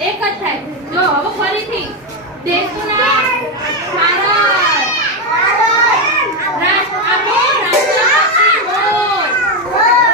એક જ થાય. જો હવે ફરીથી દેશનું